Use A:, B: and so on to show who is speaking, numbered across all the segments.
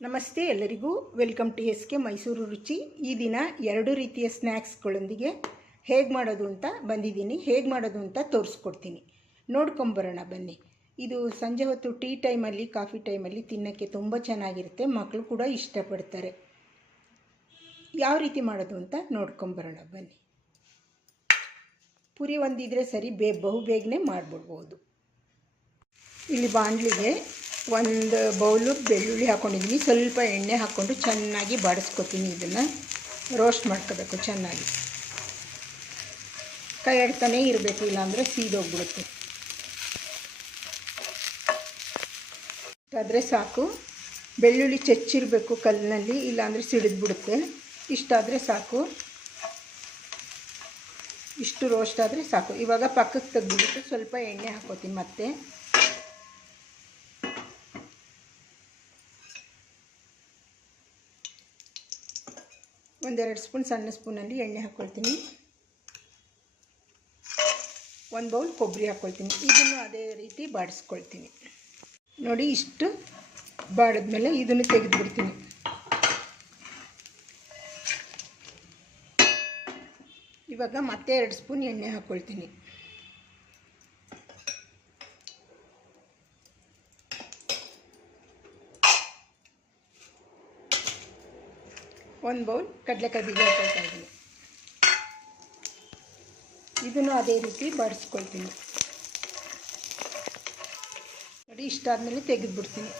A: ನಮಸ್ತೆ ಎಲ್ಲರಿಗೂ. Welcome to S K Mysuru Ruchi. ಈ ದಿನ ಎರಡು ರೀತಿಯ ಸ್ನ್ಯಾಕ್ಸ್ಗಳೊಂದಿಗೆ ಹೇಗೆ ಮಾಡೋದು ಅಂತ ಬಂದಿದ್ದೀನಿ. ಹೇಗೆ ಮಾಡೋದು ಅಂತ ತೋರಿಸ್ಕೊಡ್ತೀನಿ. ನೋಡ್ಕೊಂಬರೋಣ, ಬನ್ನಿ. ಇದು ಸಂಜೆ ಹೊತ್ತು ಟೀ ಟೈಮಲ್ಲಿ, ಕಾಫಿ ಟೈಮಲ್ಲಿ ತಿನ್ನೋಕ್ಕೆ ತುಂಬ ಚೆನ್ನಾಗಿರುತ್ತೆ. ಮಕ್ಕಳು ಕೂಡ ಇಷ್ಟಪಡ್ತಾರೆ. ಯಾವ ರೀತಿ ಮಾಡೋದು ಅಂತ ನೋಡ್ಕೊಂಬರೋಣ, ಬನ್ನಿ. ಪುರಿ ಒಂದಿದ್ರೆ ಸರಿ, ಬೇ ಬಹು ಬೇಗನೆ ಮಾಡಿಬಿಡ್ಬೋದು. ಇಲ್ಲಿ ಬಾಣಲಿಗೆ ಒಂದು ಬೌಲು ಬೆಳ್ಳುಳ್ಳಿ ಹಾಕ್ಕೊಂಡಿದ್ದೀನಿ ಸ್ವಲ್ಪ ಎಣ್ಣೆ ಹಾಕ್ಕೊಂಡು ಚೆನ್ನಾಗಿ ಬಾಡಿಸ್ಕೊತೀನಿ ಇದನ್ನು. ರೋಸ್ಟ್ ಮಾಡ್ಕೋಬೇಕು ಚೆನ್ನಾಗಿ. ಕೈ ಆಡ್ತಾನೇ ಇರಬೇಕು, ಇಲ್ಲಾಂದರೆ ಸೀದೋಗ್ಬಿಡುತ್ತೆ. ಆದರೆ ಸಾಕು. ಬೆಳ್ಳುಳ್ಳಿ ಚಚ್ಚಿರಬೇಕು ಕಲ್ಲಿನಲ್ಲಿ ಇಲ್ಲಾಂದರೆ ಸಿಡಿದ್ಬಿಡುತ್ತೆ. ಇಷ್ಟಾದರೆ ಸಾಕು. ಇಷ್ಟು ರೋಸ್ಟ್ ಆದರೆ ಸಾಕು. ಇವಾಗ ಪಕ್ಕಕ್ಕೆ ತೆಗೆದ್ಬಿಟ್ಟು ಸ್ವಲ್ಪ ಎಣ್ಣೆ ಹಾಕೋತೀನಿ ಮತ್ತೆ. ಒಂದೆರಡು ಸ್ಪೂನ್ ಸಣ್ಣ ಸ್ಪೂನಲ್ಲಿ ಎಣ್ಣೆ ಹಾಕ್ಕೊಳ್ತೀನಿ ಒಂದು ಬೌಲ್ ಕೊಬ್ಬರಿ ಹಾಕ್ಕೊಳ್ತೀನಿ ಇದನ್ನು ಅದೇ ರೀತಿ ಬಾಡಿಸ್ಕೊಳ್ತೀನಿ. ನೋಡಿ ಇಷ್ಟು ಬಾಡಿದ್ಮೇಲೆ ಇದನ್ನು ತೆಗೆದುಬಿಡ್ತೀನಿ. ಇವಾಗ ಮತ್ತೆ ಎರಡು ಸ್ಪೂನ್ ಎಣ್ಣೆ ಹಾಕ್ಕೊಳ್ತೀನಿ ಒಂದು ಬೌಲ್ ಕಡಲೆಕಾಯಿ ಬೀಜ ಹಾಕೊಳ್ತಾ ಇದ್ದೀನಿ ಇದನ್ನು ಅದೇ ರೀತಿ ಬಾಡಿಸ್ಕೊಳ್ತೀನಿ. ನೋಡಿ ಇಷ್ಟಾದಮೇಲೆ ತೆಗೆದುಬಿಡ್ತೀನಿ.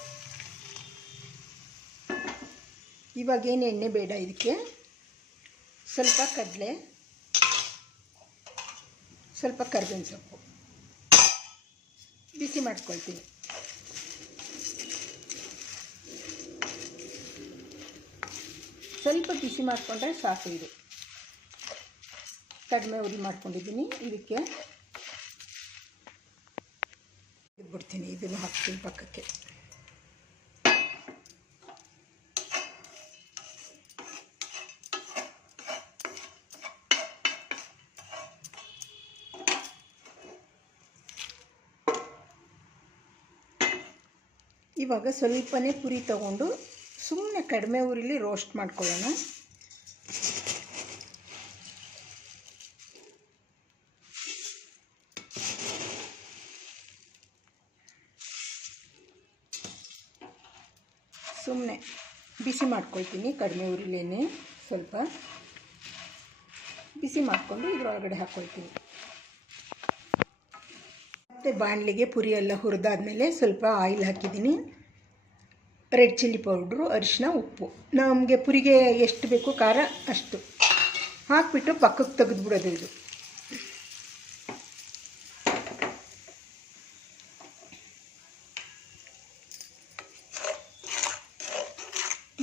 A: ಇವಾಗೇನು ಎಣ್ಣೆ ಬೇಡ ಇದಕ್ಕೆ? ಸ್ವಲ್ಪ ಕಡಲೆ, ಸ್ವಲ್ಪ ಕರ್ಬೇವಿನ ಸೊಪ್ಪು. ಬಿಸಿ ಮಾಡಿಸ್ಕೊಳ್ತೀನಿ ಸ್ವಲ್ಪ ಬಿಸಿ ಮಾಡಿಕೊಂಡ್ರೆ ಸಾಕು ಇದು. ಕಡಿಮೆ ಉರಿ ಮಾಡ್ಕೊಂಡಿದ್ದೀನಿ. ಇದಕ್ಕೆ ಬಿಡ್ತೀನಿ ಇದನ್ನು ಹಾಕ್ತೀನಿ ಪಕ್ಕಕ್ಕೆ. ಇವಾಗ ಸ್ವಲ್ಪನೇ ಪುರಿ ತಗೊಂಡು ಸುಮ್ಮನೆ ಕಡಿಮೆ ಊರಿಲಿ ರೋಸ್ಟ್ ಮಾಡ್ಕೊಳ್ಳೋಣ. ಸುಮ್ಮನೆ ಬಿಸಿ ಮಾಡ್ಕೊಳ್ತೀನಿ ಕಡಿಮೆ ಉರಿಲೇನೆ ಸ್ವಲ್ಪ. ಬಿಸಿ ಮಾಡಿಕೊಂಡು ಇದರೊಳಗಡೆ ಹಾಕ್ಕೊಳ್ತೀನಿ ಮತ್ತು ಬಾಣಲಿಗೆ ಪುರಿ ಎಲ್ಲ ಹುರಿದಾದ್ಮೇಲೆ ಸ್ವಲ್ಪ ಆಯಿಲ್ ಹಾಕಿದ್ದೀನಿ. ರೆಡ್ ಚಿಲ್ಲಿ ಪೌಡ್ರು, ಅರಿಶಿನ, ಉಪ್ಪು. ನಮಗೆ ಪುರಿಗೆ ಎಷ್ಟು ಬೇಕು ಖಾರ ಅಷ್ಟು. ಹಾಕಿಬಿಟ್ಟು ಪಕ್ಕಕ್ಕೆ ತೆಗೆದುಬಿಡೋದು ಇದು.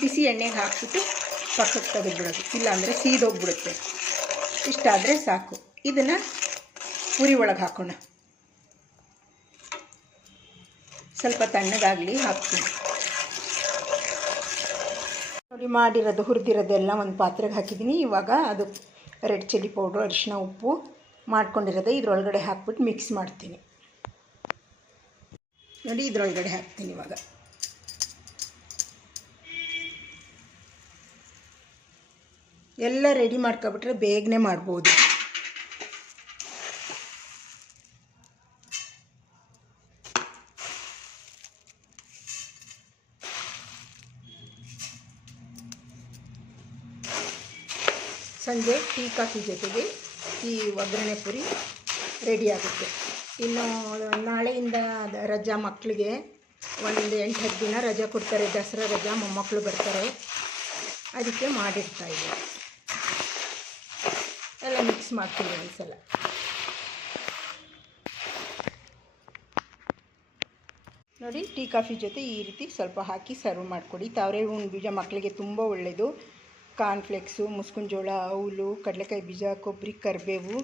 A: ಬಿಸಿ ಎಣ್ಣೆಗೆ ಹಾಕಿಬಿಟ್ಟು ಪಕ್ಕಕ್ಕೆ ತೆಗೆದುಬಿಡೋದು. ಇಲ್ಲಾಂದರೆ ಸೀದೋಗ್ಬಿಡುತ್ತೆ ಇಷ್ಟಾದರೆ ಸಾಕು. ಇದನ್ನು ಪುರಿ ಒಳಗೆ ಹಾಕೋಣ. ಸ್ವಲ್ಪ ತಣ್ಣಗಾಗಲಿ ಹಾಕ್ತೀನಿ. ನೋಡಿ ಮಾಡಿರೋದು, ಹುರಿದಿರೋದೆಲ್ಲ ಒಂದು ಪಾತ್ರೆಗೆ ಹಾಕಿದ್ದೀನಿ. ಇವಾಗ ಅದು ರೆಡ್ ಚಿಲ್ಲಿ ಪೌಡ್ರು, ಅರಿಶಿನ ಉಪ್ಪು ಮಾಡ್ಕೊಂಡಿರೋದು. ಇದ್ರೊಳಗಡೆ ಹಾಕ್ಬಿಟ್ಟು ಮಿಕ್ಸ್ ಮಾಡ್ತೀನಿ. ನೋಡಿ, ಇದ್ರೊಳಗಡೆ ಹಾಕ್ತೀನಿ ಇವಾಗ. ಎಲ್ಲ ರೆಡಿ ಮಾಡ್ಕೊಬಿಟ್ರೆ ಬೇಗನೆ ಮಾಡ್ಬೋದು. ಸಂಜೆ ಟೀ ಕಾಫಿ ಜೊತೆಗೆ ಈ ಒಗ್ಗರಣೆ ಪುರಿ ರೆಡಿ ಆಗುತ್ತೆ. ಇನ್ನು ನಾಳೆಯಿಂದ ರಜಾ ಮಕ್ಕಳಿಗೆ ಒಂದು ಎಂಟು ಹತ್ತು ದಿನ ರಜಾ ಕೊಡ್ತಾರೆ. ದಸರಾ ರಜಾ ಮೊಮ್ಮಕ್ಕಳು ಬರ್ತಾರೆ. ಅದಕ್ಕೆ ಮಾಡಿರ್ತಾ ಇದೆ ಎಲ್ಲ ಮಿಕ್ಸ್ ಮಾಡ್ತೀನಿ ಈ ಸಲ ನೋಡಿ, ಟೀ ಕಾಫಿ ಜೊತೆ ಈ ರೀತಿ ಸ್ವಲ್ಪ ಹಾಕಿ ಸರ್ವ್ ಮಾಡಿಕೊಡಿ. ತಾವರೆ ಹೂವಿನ ಬೀಜ ಮಕ್ಕಳಿಗೆ ತುಂಬ ಒಳ್ಳೆಯದು ಕಾರ್ನ್ಫ್ಲೆಕ್ಸು ಮುಸ್ಕಿನ ಜೋಳ ಅವಲು ಕಡಲೆಕಾಯಿ ಬೀಜ, ಕೊಬ್ಬರಿ, ಕರಿಬೇವು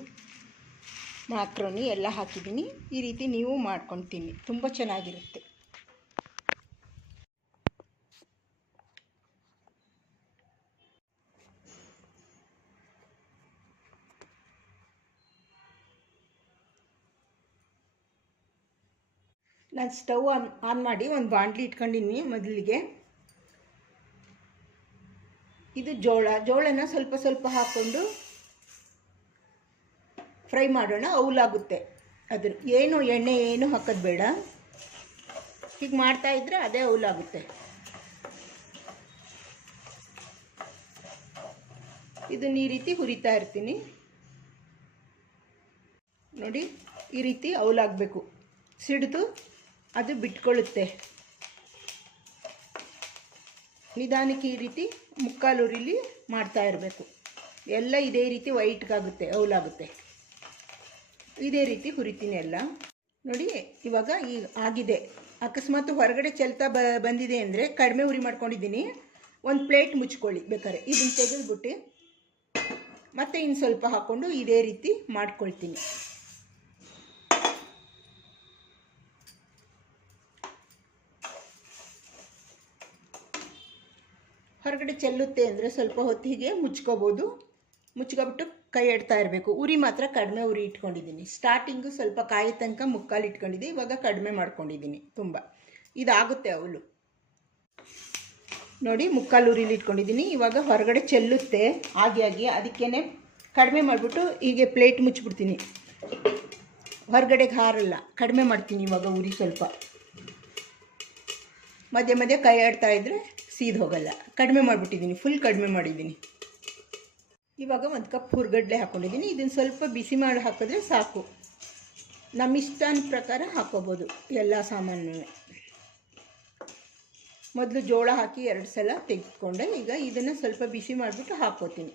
A: ಮ್ಯಾಕ್ರೋನಿ ಎಲ್ಲ ಹಾಕಿದ್ದೀನಿ. ಈ ರೀತಿ ನೀವು ಮಾಡ್ಕೊಂಡು ತಿನ್ನಿ ತುಂಬ ಚೆನ್ನಾಗಿರುತ್ತೆ. ನಾನು ಸ್ಟವ್ ಆನ್ ಆನ್ ಮಾಡಿ ಒಂದು ಬಾಣಲಿ ಇಟ್ಕೊಂಡಿನಿ ಮೊದಲಿಗೆ. ಇದು ಜೋಳ, ಜೋಳನ ಸ್ವಲ್ಪ ಸ್ವಲ್ಪ ಹಾಕ್ಕೊಂಡು ಫ್ರೈ ಮಾಡೋಣ, ಅವಲಾಗುತ್ತೆ. ಅದ್ರ ಏನು ಎಣ್ಣೆ ಏನು ಹಾಕೋದು ಬೇಡ. ಹೀಗೆ ಮಾಡ್ತಾ ಇದ್ರೆ ಅದೇ ಅವಲಾಗುತ್ತೆ. ಇದನ್ನ ಈ ರೀತಿ ಹುರಿತಾ ಇರ್ತೀನಿ. ನೋಡಿ, ಈ ರೀತಿ ಅವಲಾಗಬೇಕು. ಸಿಡಿದು ಅದು ಬಿಟ್ಕೊಳ್ಳುತ್ತೆ ನಿಧಾನಕ್ಕೆ ಈ ರೀತಿ ಮುಕ್ಕಾಲು ಉರಿಲಿ ಮಾಡ್ತಾ ಇರಬೇಕು. ಎಲ್ಲ ಇದೇ ರೀತಿ ವೈಟ್ಗಾಗುತ್ತೆ ಅವಲಾಗುತ್ತೆ ಇದೇ ರೀತಿ ಹುರಿತೀನಿ ಎಲ್ಲ. ನೋಡಿ, ಇವಾಗ ಈಗ ಆಗಿದೆ. ಅಕಸ್ಮಾತ್ ಹೊರಗಡೆ ಚೆಲ್ತಾ ಬ, ಬಂದಿದೆ ಅಂದರೆ ಕಡಿಮೆ ಉರಿ ಮಾಡ್ಕೊಂಡಿದ್ದೀನಿ. ಒಂದು ಪ್ಲೇಟ್ ಮುಚ್ಕೊಳ್ಳಿ ಬೇಕಾದ್ರೆ. ಇದನ್ನು ತೆಗೆದುಬಿಟ್ಟು ಮತ್ತೆ ಇನ್ನು ಸ್ವಲ್ಪ ಹಾಕ್ಕೊಂಡು ಇದೇ ರೀತಿ ಮಾಡ್ಕೊಳ್ತೀನಿ. ಹೊರಗಡೆ ಚೆಲ್ಲುತ್ತೆ ಅಂದರೆ ಸ್ವಲ್ಪ ಹೊತ್ತಿಗೆ ಮುಚ್ಕೋಬೋದು. ಮುಚ್ಕೊಬಿಟ್ಟು ಕೈ ಎಡ್ತಾ ಇರಬೇಕು. ಉರಿ ಮಾತ್ರ ಕಡಿಮೆ ಉರಿ ಇಟ್ಕೊಂಡಿದ್ದೀನಿ. ಸ್ಟಾರ್ಟಿಂಗು ಸ್ವಲ್ಪ ಕಾಯಿ ತನಕ ಮುಕ್ಕಾಲು ಇಟ್ಕೊಂಡಿದ್ದೆ. ಇವಾಗ ಕಡಿಮೆ ಮಾಡ್ಕೊಂಡಿದ್ದೀನಿ ತುಂಬ. ಇದಾಗುತ್ತೆ ಅವಳು ನೋಡಿ, ಮುಕ್ಕಾಲು ಉರಿಲಿ ಇಟ್ಕೊಂಡಿದ್ದೀನಿ. ಇವಾಗ ಹೊರಗಡೆ ಚೆಲ್ಲುತ್ತೆ. ಆಗಿ ಆಗಿ ಅದಕ್ಕೇ ಕಡಿಮೆ ಮಾಡಿಬಿಟ್ಟು ಹೀಗೆ ಪ್ಲೇಟ್ ಮುಚ್ಚಿಬಿಡ್ತೀನಿ. ಹೊರಗಡೆಗೆ ಹಾರಲ್ಲ ಕಡಿಮೆ ಮಾಡ್ತೀನಿ ಇವಾಗ ಉರಿ ಸ್ವಲ್ಪ. ಮಧ್ಯೆ ಮಧ್ಯೆ ಕೈ ಆಡ್ತಾ ಇದ್ದರೆ ಸೀದ್ ಹೋಗಲ್ಲ. ಕಡಿಮೆ ಮಾಡಿಬಿಟ್ಟಿದ್ದೀನಿ ಫುಲ್ ಕಡಿಮೆ ಮಾಡಿದ್ದೀನಿ ಇವಾಗ ಒಂದು ಕಪ್ ಹುರ್ಗಡ್ಲೆ ಹಾಕ್ಕೊಂಡಿದ್ದೀನಿ ಇದನ್ನು ಸ್ವಲ್ಪ ಬಿಸಿ ಮಾಡಿ ಹಾಕಿದ್ರೆ ಸಾಕು. ನಮ್ಮ ಇಷ್ಟಾನ ಪ್ರಕಾರ ಹಾಕ್ಕೋಬೋದು ಎಲ್ಲ ಸಾಮಾನು ಮೊದಲು ಜೋಳ ಹಾಕಿ ಎರಡು ಸಲ ತೆಗೆದುಕೊಂಡೆ. ಈಗ ಇದನ್ನು ಸ್ವಲ್ಪ ಬಿಸಿ ಮಾಡಿಬಿಟ್ಟು ಹಾಕೋತೀನಿ.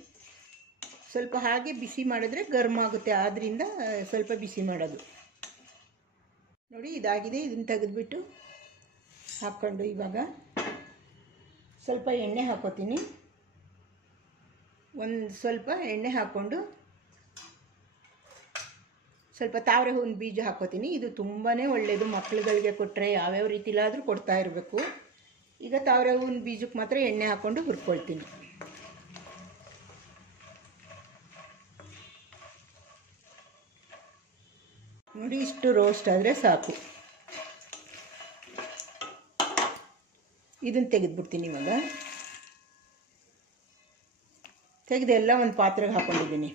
A: ಸ್ವಲ್ಪ ಹಾಗೆ ಬಿಸಿ ಮಾಡಿದ್ರೆ ಗರ್ಮ್ ಆಗುತ್ತೆ. ಆದ್ದರಿಂದ ಸ್ವಲ್ಪ ಬಿಸಿ ಮಾಡೋದು. ನೋಡಿ, ಇದಾಗಿದೆ. ಇದನ್ನು ತೆಗೆದುಬಿಟ್ಟು ಹಾಕ್ಕೊಂಡು ಇವಾಗ ಸ್ವಲ್ಪ ಎಣ್ಣೆ ಹಾಕೋತೀನಿ. ಒಂದು ಸ್ವಲ್ಪ ಎಣ್ಣೆ ಹಾಕ್ಕೊಂಡು ಸ್ವಲ್ಪ ತಾವರೆ ಹೂವಿನ ಬೀಜ ಹಾಕೋತೀನಿ. ಇದು ತುಂಬಾ ಒಳ್ಳೆಯದು ಮಕ್ಕಳುಗಳಿಗೆ ಕೊಟ್ಟರೆ ಯಾವ್ಯಾವ ರೀತಿಲಾದರೂ ಕೊಡ್ತಾ ಇರಬೇಕು. ಈಗ ತಾವರೆ ಹೂವಿನ ಬೀಜಕ್ಕೆ ಮಾತ್ರ ಎಣ್ಣೆ ಹಾಕ್ಕೊಂಡು ಹುರ್ಕೊಳ್ತೀನಿ. ನೋಡಿ ಇಷ್ಟು ರೋಸ್ಟ್ ಆದರೆ ಸಾಕು. ಇದನ್ನು ತೆಗೆದ್ಬಿಡ್ತೀನಿ ಇವಾಗ. ತೆಗೆದು ಎಲ್ಲ ಒಂದು ಪಾತ್ರೆಗೆ ಹಾಕೊಂಡಿದ್ದೀನಿ.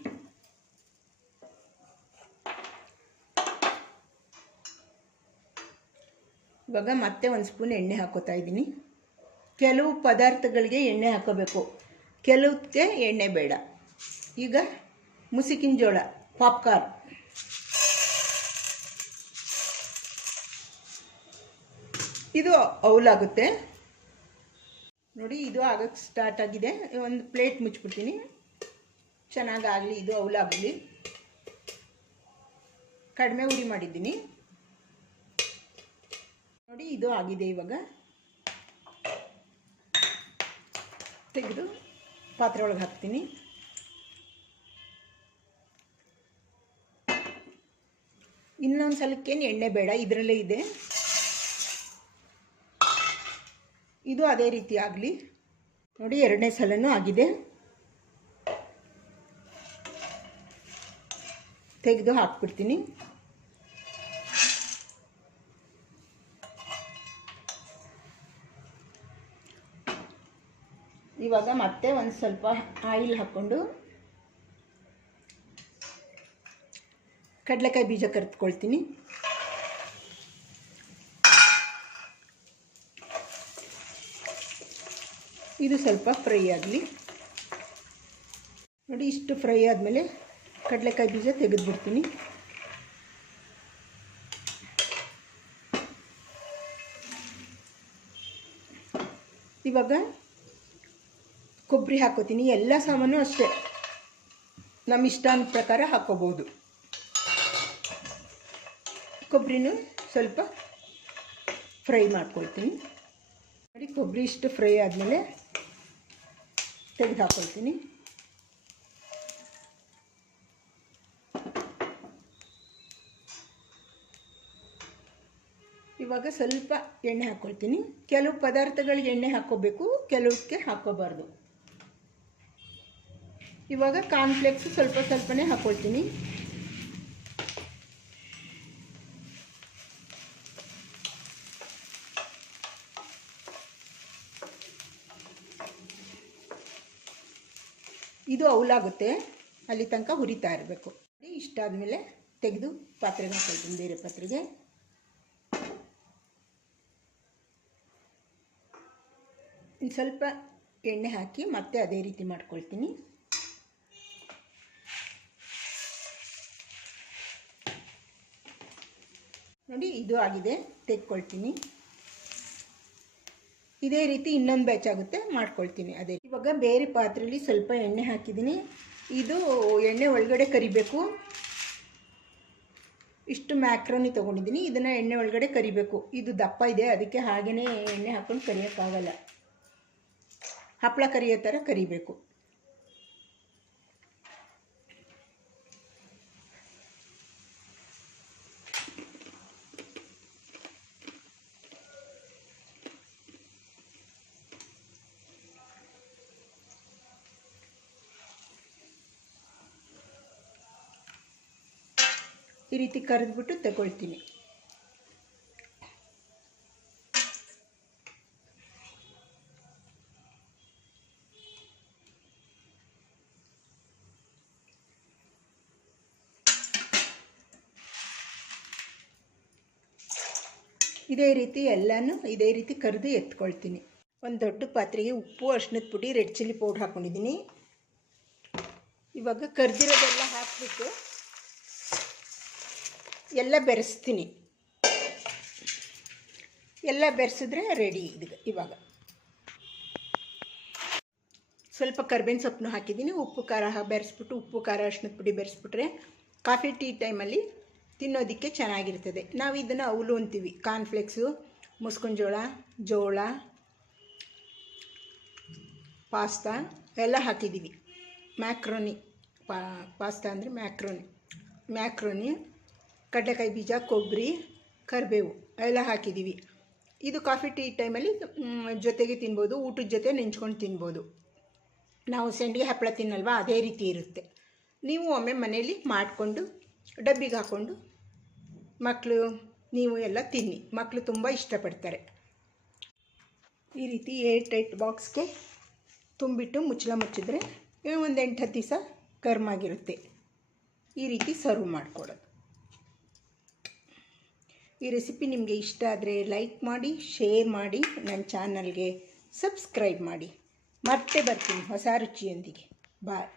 A: ಇವಾಗ ಮತ್ತೆ ಒಂದು ಸ್ಪೂನ್ ಎಣ್ಣೆ ಹಾಕೋತಾ ಇದ್ದೀನಿ. ಕೆಲವು ಪದಾರ್ಥಗಳಿಗೆ ಎಣ್ಣೆ ಹಾಕೋಬೇಕು. ಕೆಲವಕ್ಕೆ ಎಣ್ಣೆ ಬೇಡ. ಈಗ ಮುಸುಕಿನ ಜೋಳ, ಪಾಪ್ಕಾರ್ನ್. ಇದು ಅವಲಾಗುತ್ತೆ. ನೋಡಿ, ಇದು ಆಗಕ್ಕೆ ಸ್ಟಾರ್ಟ್ ಆಗಿದೆ. ಒಂದು ಪ್ಲೇಟ್ ಮುಚ್ಚಿಬಿಡ್ತೀನಿ. ಚೆನ್ನಾಗಾಗಲಿ, ಇದು ಅವಲಾಗಲಿ. ಕಡಿಮೆ ಉರಿ ಮಾಡಿದ್ದೀನಿ. ನೋಡಿ, ಇದು ಆಗಿದೆ ಇವಾಗ. ತೆಗೆದು ಪಾತ್ರೆ ಒಳಗೆ ಹಾಕ್ತೀನಿ. ಇನ್ನೊಂದು ಸಲಕ್ಕೇನು ಎಣ್ಣೆ ಬೇಡ, ಇದರಲ್ಲೇ ಇದೆ. ಇದು ಅದೇ ರೀತಿ ಆಗಲಿ. ನೋಡಿ, ಎರಡನೇ ಸಲನೂ ಆಗಿದೆ. ತೆಗೆದು ಹಾಕ್ಬಿಡ್ತೀನಿ. ಇವಾಗ ಮತ್ತೆ ಒಂದು ಸ್ವಲ್ಪ ಆಯಿಲ್ ಹಾಕ್ಕೊಂಡು ಕಡಲೆಕಾಯಿ ಬೀಜ ಕರೆದುಕೊಳ್ತೀನಿ. ಇದು ಸ್ವಲ್ಪ ಫ್ರೈ ಆಗಲಿ. ನೋಡಿ, ಇಷ್ಟು ಫ್ರೈ ಆದಮೇಲೆ ಕಡಲೆಕಾಯಿ ಬೀಜ ತೆಗೆದುಬಿಡ್ತೀನಿ ಇವಾಗ ಕೊಬ್ಬರಿ ಹಾಕೋತೀನಿ. ಎಲ್ಲ ಸಾಮಾನು ಅಷ್ಟೇ. ನಮ್ಮ ಇಷ್ಟಾನ ಪ್ರಕಾರ ಹಾಕೋಬೋದು. ಕೊಬ್ಬರಿನೂ ಸ್ವಲ್ಪ ಫ್ರೈ ಮಾಡ್ಕೊಳ್ತೀನಿ. ನೋಡಿ, ಕೊಬ್ಬರಿ ಇಷ್ಟು ಫ್ರೈ ಆದಮೇಲೆ ತೆಗೆದು ಹಾಕೊಳ್ತೀನಿ. ಇವಾಗ ಸ್ವಲ್ಪ ಎಣ್ಣೆ ಹಾಕ್ಕೊಳ್ತೀನಿ ಕೆಲವು ಪದಾರ್ಥಗಳಿಗೆ ಎಣ್ಣೆ ಹಾಕ್ಕೋಬೇಕು ಕೆಲವಕ್ಕೆ ಹಾಕ್ಕೋಬಾರ್ದು ಇವಾಗ ಕಾನ್ಫ್ಲೆಕ್ಸ್ ಸ್ವಲ್ಪ ಸ್ವಲ್ಪನೇ ಹಾಕ್ಕೊಳ್ತೀನಿ ಇದು ಅವಲಾಗುತ್ತೆ. ಅಲ್ಲಿ ತನಕ ಹುರಿತಾ ಇರಬೇಕು. ಇಷ್ಟ ಆದಮೇಲೆ ತೆಗೆದು ಪಾತ್ರೆಗೆ ಹಾಕೊಳ್ತೀನಿ ಬೇರೆ ಪಾತ್ರೆಗೆ. ಇನ್ನು ಸ್ವಲ್ಪ ಎಣ್ಣೆ ಹಾಕಿ ಮತ್ತೆ ಅದೇ ರೀತಿ ಮಾಡ್ಕೊಳ್ತೀನಿ. ನೋಡಿ, ಇದು ಆಗಿದೆ. ತೆಗ್ಕೊಳ್ತೀನಿ ಇದೇ ರೀತಿ ಇನ್ನೊಂದು ಬ್ಯಾಚ್ ಆಗುತ್ತೆ, ಮಾಡ್ಕೊಳ್ತೀನಿ ಅದೇ. ಇವಾಗ ಬೇರೆ ಪಾತ್ರೆಯಲ್ಲಿ ಸ್ವಲ್ಪ ಎಣ್ಣೆ ಹಾಕಿದ್ದೀನಿ. ಇದು ಎಣ್ಣೆ ಒಳಗಡೆ ಕರಿಬೇಕು. ಇಷ್ಟು ಮ್ಯಾಕ್ರೋನಿ ತೊಗೊಂಡಿದ್ದೀನಿ, ಇದನ್ನು ಎಣ್ಣೆ ಒಳಗಡೆ ಕರಿಬೇಕು. ಇದು ದಪ್ಪ ಇದೆ, ಅದಕ್ಕೆ ಹಾಗೆಯೇ ಎಣ್ಣೆ ಹಾಕ್ಕೊಂಡು ಕರಿಯೋಕ್ಕಾಗಲ್ಲ. ಹಪ್ಪಳ ಕರಿಯೋ ಥರ ಕರಿಬೇಕು. ಈ ರೀತಿ ಕರೆದ್ಬಿಟ್ಟು ತಗೊಳ್ತೀನಿ. ಇದೇ ರೀತಿ ಎಲ್ಲನೂ ಇದೇ ರೀತಿ ಕರೆದು ಎತ್ಕೊಳ್ತೀನಿ. ಒಂದು ದೊಡ್ಡ ಪಾತ್ರೆಗೆ ಉಪ್ಪು ಅರ್ಶಿನದ ಪುಡಿ, ರೆಡ್ ಚಿಲ್ಲಿ ಪೌಡ್ರ್ ಹಾಕ್ಕೊಂಡಿದ್ದೀನಿ ಇವಾಗ ಕರ್ದಿರೋದೆಲ್ಲ ಹಾಕ್ಬಿಟ್ಟು ಎಲ್ಲ ಬೆರೆಸ್ತೀನಿ. ಎಲ್ಲ ಬೆರೆಸಿದ್ರೆ ರೆಡಿ ಇದು ಇವಾಗ. ಸ್ವಲ್ಪ ಕರ್ಬೇವಿನ ಸೊಪ್ಪನ್ನು ಹಾಕಿದ್ದೀನಿ. ಉಪ್ಪು, ಖಾರ ಬೆರೆಸ್ಬಿಟ್ಟು, ಉಪ್ಪು, ಖಾರ ಅರ್ಶಿನದ ಪುಡಿ ಬೆರೆಸ್ಬಿಟ್ರೆ ಕಾಫಿ ಟೀ ಟೈಮಲ್ಲಿ ತಿನ್ನೋದಕ್ಕೆ ಚೆನ್ನಾಗಿರ್ತದೆ. ನಾವು ಇದನ್ನು ಅವಲು ಅಂತೀವಿ. ಕಾರ್ನ್ಫ್ಲೆಕ್ಸು ಮುಸ್ಕಿನ ಜೋಳ ಜೋಳ ಪಾಸ್ತಾ ಎಲ್ಲ ಹಾಕಿದ್ದೀವಿ ಮ್ಯಾಕ್ರೋನಿ ಪಾ, ಪಾಸ್ತಾ ಅಂದರೆ ಮ್ಯಾಕ್ರೋನಿ ಮ್ಯಾಕ್ರೋನಿ ಕಡಲೆಕಾಯಿ ಬೀಜ, ಕೊಬ್ಬರಿ, ಕರಿಬೇವು ಎಲ್ಲ ಹಾಕಿದ್ದೀವಿ. ಇದು ಕಾಫಿ ಟೀ ಟೈಮಲ್ಲಿ ಜೊತೆಗೆ ತಿನ್ಬೋದು, ಊಟದ ಜೊತೆ ನೆಂಚ್ಕೊಂಡು ತಿನ್ಬೋದು. ನಾವು ಸಂಡಿಗೆ ಹಪ್ಪಳ ತಿನ್ನಲ್ವಾ? ಅದೇ ರೀತಿ ಇರುತ್ತೆ. ನೀವು ಒಮ್ಮೆ ಮನೆಯಲ್ಲಿ ಮಾಡಿಕೊಂಡು, ಡಬ್ಬಿಗೆ ಹಾಕ್ಕೊಂಡು ಮಕ್ಕಳು ನೀವು ಎಲ್ಲ ತಿನ್ನಿ. ಮಕ್ಕಳು ತುಂಬ ಇಷ್ಟಪಡ್ತಾರೆ. ಈ ರೀತಿ ಏರ್ ಟೈಟ್ ಬಾಕ್ಸ್ಗೆ ತುಂಬಿಟ್ಟು ಮುಚ್ಚಳ ಮುಚ್ಚಿದ್ರೆ ಒಂದು ಎಂಟು ಹತ್ತು ದಿವಸ ಗರ್ಮಾಗಿರುತ್ತೆ ಈ ರೀತಿ ಸರ್ವ್ ಮಾಡ್ಕೊಳ್ಳೋದು. ಈ ರೆಸಿಪಿ ನಿಮಗೆ ಇಷ್ಟ ಆದರೆ ಲೈಕ್ ಮಾಡಿ, ಶೇರ್ ಮಾಡಿ ನನ್ನ ಚಾನಲ್ಗೆ ಸಬ್ಸ್ಕ್ರೈಬ್ ಮಾಡಿ. ಮತ್ತೆ ಬರ್ತೀನಿ ಹೊಸ ರುಚಿಯೊಂದಿಗೆ. ಬಾಯ್.